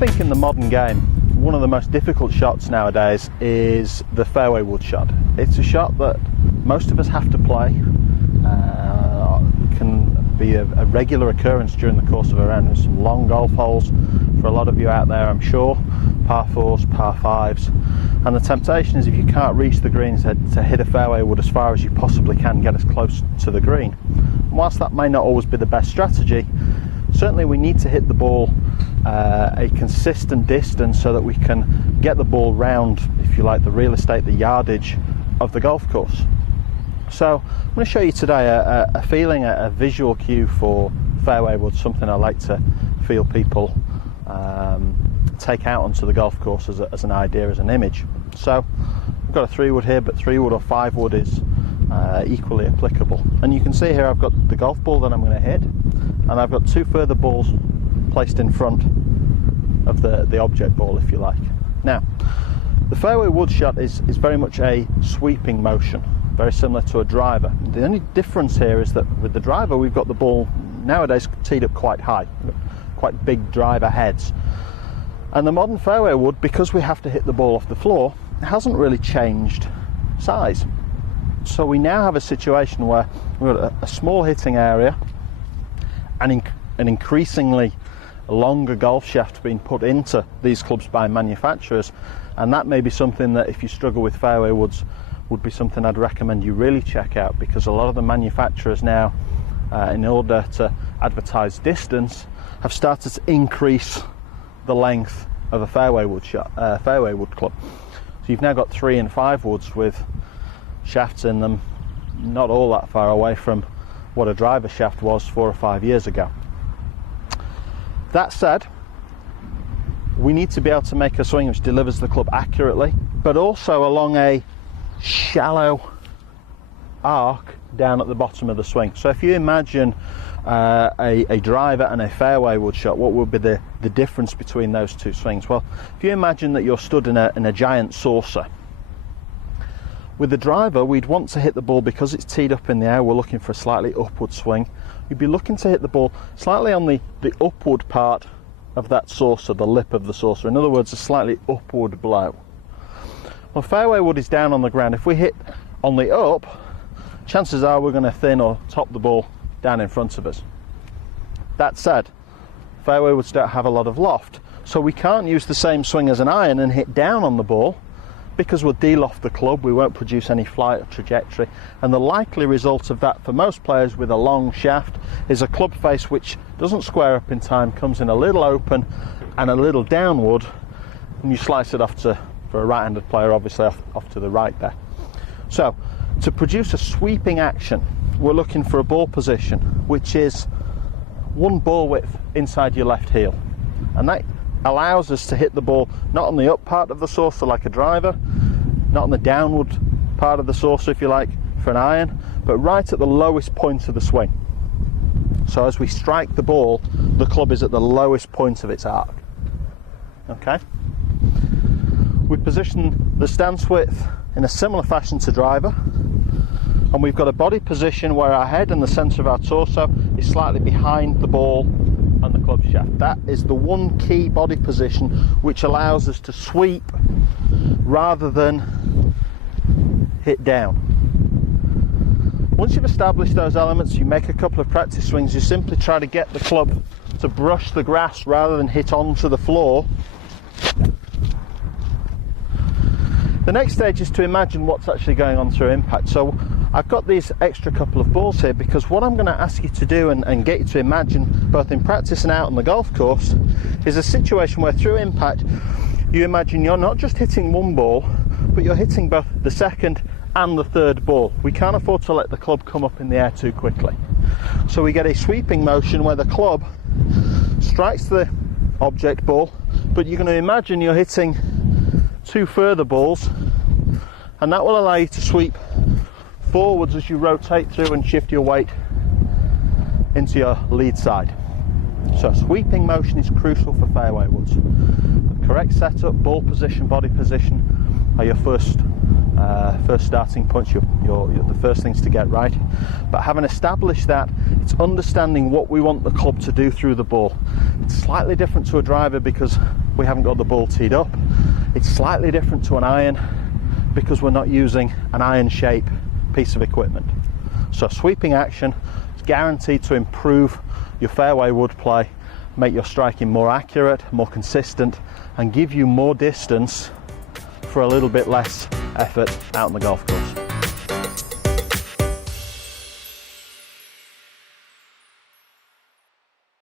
think in the modern game, one of the most difficult shots nowadays is the fairway wood shot. It's a shot that most of us have to play. Can be a regular occurrence during the course of a round. There's some long golf holes for a lot of you out there, I'm sure. Par 4s, par 5s. And the temptation is, if you can't reach the greens, to hit a fairway wood as far as you possibly can, get as close to the green. And whilst that may not always be the best strategy, certainly we need to hit the ball a consistent distance so that we can get the ball round, if you like, the real estate, the yardage of the golf course. So I'm going to show you today a feeling, a visual cue for fairway wood, something I like to feel people take out onto the golf course as an idea, as an image. So I've got a 3-wood here, but 3-wood or 5-wood is equally applicable. And you can see here I've got the golf ball that I'm going to hit, and I've got 2 further balls placed in front of the object ball, if you like. Now, the fairway wood shot is very much a sweeping motion, very similar to a driver. The only difference here is that with the driver, we've got the ball nowadays teed up quite high, quite big driver heads. And the modern fairway wood, because we have to hit the ball off the floor, hasn't really changed size. So we now have a situation where we've got a small hitting area and an increasingly longer golf shaft being put into these clubs by manufacturers. And that may be something that, if you struggle with fairway woods, would be something I'd recommend you really check out, because a lot of the manufacturers now, in order to advertise distance, have started to increase the length of a fairway wood club. So you've now got 3 and 5 woods with shafts in them not all that far away from what a driver shaft was 4 or 5 years ago. That said, we need to be able to make a swing which delivers the club accurately, but also along a shallow arc down at the bottom of the swing. So if you imagine a driver and a fairway wood shot, what would be the difference between those two swings? Well, if you imagine that you're stood in a giant saucer. With the driver, we'd want to hit the ball, because it's teed up in the air, we're looking for a slightly upward swing. You'd be looking to hit the ball slightly on the upward part of that saucer, the lip of the saucer. In other words, a slightly upward blow. Well, fairway wood is down on the ground. If we hit on the up, chances are we're going to thin or top the ball down in front of us. That said, fairway woods don't have a lot of loft, so we can't use the same swing as an iron and hit down on the ball, because we'll de-loft the club, we won't produce any flight or trajectory, and the likely result of that for most players with a long shaft is a club face which doesn't square up in time, comes in a little open and a little downward, and you slice it off for a right-handed player, obviously off to the right there. So to produce a sweeping action, we're looking for a ball position which is 1 ball width inside your left heel, and that allows us to hit the ball not on the up part of the saucer like a driver, not on the downward part of the saucer, if you like, for an iron, but right at the lowest point of the swing. So as we strike the ball, the club is at the lowest point of its arc. Okay? We position the stance width in a similar fashion to driver, and we've got a body position where our head and the centre of our torso is slightly behind the ball and the club shaft. That is the one key body position which allows us to sweep rather than hit down. Once you've established those elements, you make a couple of practice swings. You simply try to get the club to brush the grass rather than hit onto the floor. The next stage is to imagine what's actually going on through impact. So I've got these extra couple of balls here because what I'm going to ask you to do and get you to imagine, both in practice and out on the golf course, is a situation where through impact you imagine you're not just hitting one ball, but you're hitting both the second and the third ball. We can't afford to let the club come up in the air too quickly. So we get a sweeping motion where the club strikes the object ball, but you're going to imagine you're hitting 2 further balls, and that will allow you to sweep forwards as you rotate through and shift your weight into your lead side. So sweeping motion is crucial for fairway woods. The correct setup, ball position, body position are your first first starting points, the first things to get right. But having established that, it's understanding what we want the club to do through the ball. It's slightly different to a driver because we haven't got the ball teed up. It's slightly different to an iron because we're not using an iron shape piece of equipment. So sweeping action is guaranteed to improve your fairway wood play, make your striking more accurate, more consistent, and give you more distance for a little bit less effort out in the golf course.